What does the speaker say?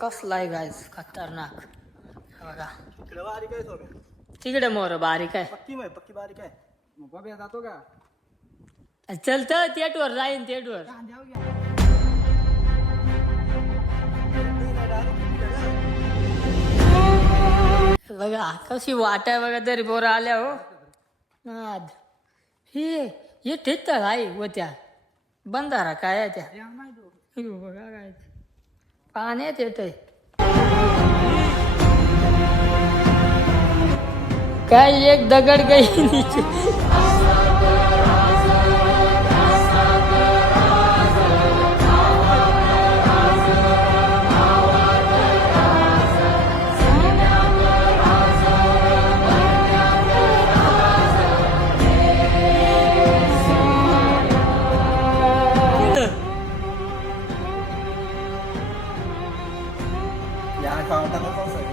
कसला आहे गायस खतरनाक. बघा इकडे बारीक आहे सोबत. तिकडे मोर बारीक आहे. पक्की बारीक आहे. मग बघा जातो का? चलत तेटवर जाईन तेटवर. बघा कशी वाट आहे बघा तरी पोरं आल्या हो. नाद हे ठेच आहे होत्या बंधारा काय आहे त्या. बघा काय पाण्यात येत आहे काय एक दगड गई नीचे. यहाँ का आता पाऊस आहे.